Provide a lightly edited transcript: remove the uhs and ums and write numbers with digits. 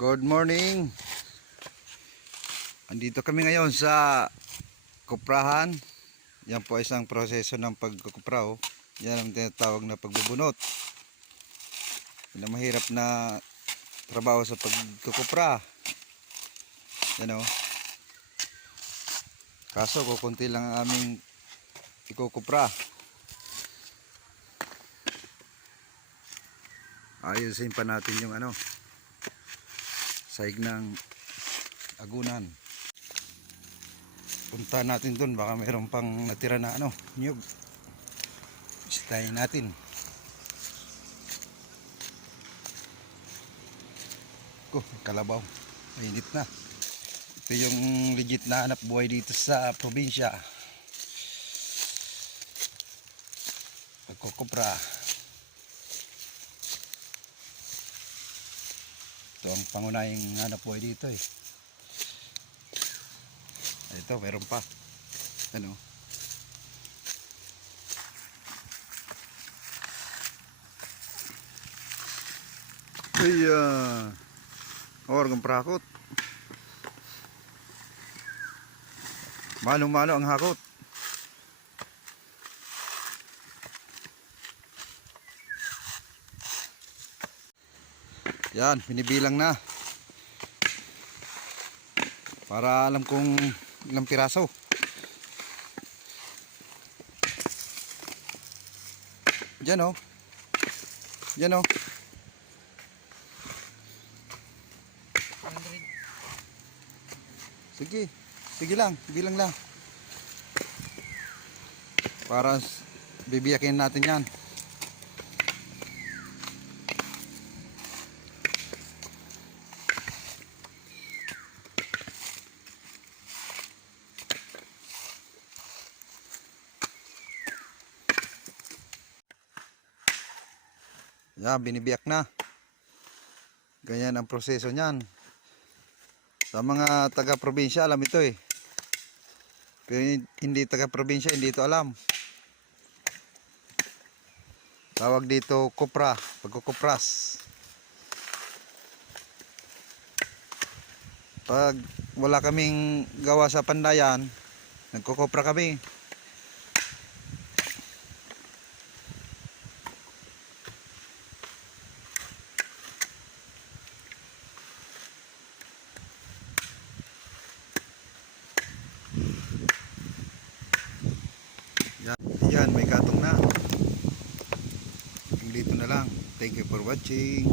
Good morning. Andito kami ngayon sa kuprahan. Yan po ay isang proseso ng pagkukupra. Yan ang tinatawag na pagbubunot. Yan ang mahirap na trabaho sa pagkukupra. Yan o. Kaso kukunti lang ang aming ikukupra. Ayusin pa natin yung saig ng agunan. Punta natin dun, baka mayroon pang natira na nyug. Bisitahin natin. Kalabaw, mainit na. Ito yung legit na hanap buhay dito sa probinsya. Pagkukupra. Ito ang pangunahing hanap buhay dito eh. Ito, meron pa. Organg prakot. Malo-malo ang hakot. Yan, binibilang na. Para alam kong ilang piraso. Diyan o. Diyan o. 100. Sige. Sige lang. Bilang lang. Para bibiyakin natin yan. Yan, binibiyak na. Ganyan ang proseso niyan. Sa mga taga-probinsya alam ito eh. Pero hindi taga-probinsya hindi ito alam. Tawag dito kupra, pagkukupras. Pag wala kaming gawa sa pandayan, nagkukupra kami. Yan, may katong na. Dito na lang. Thank you for watching.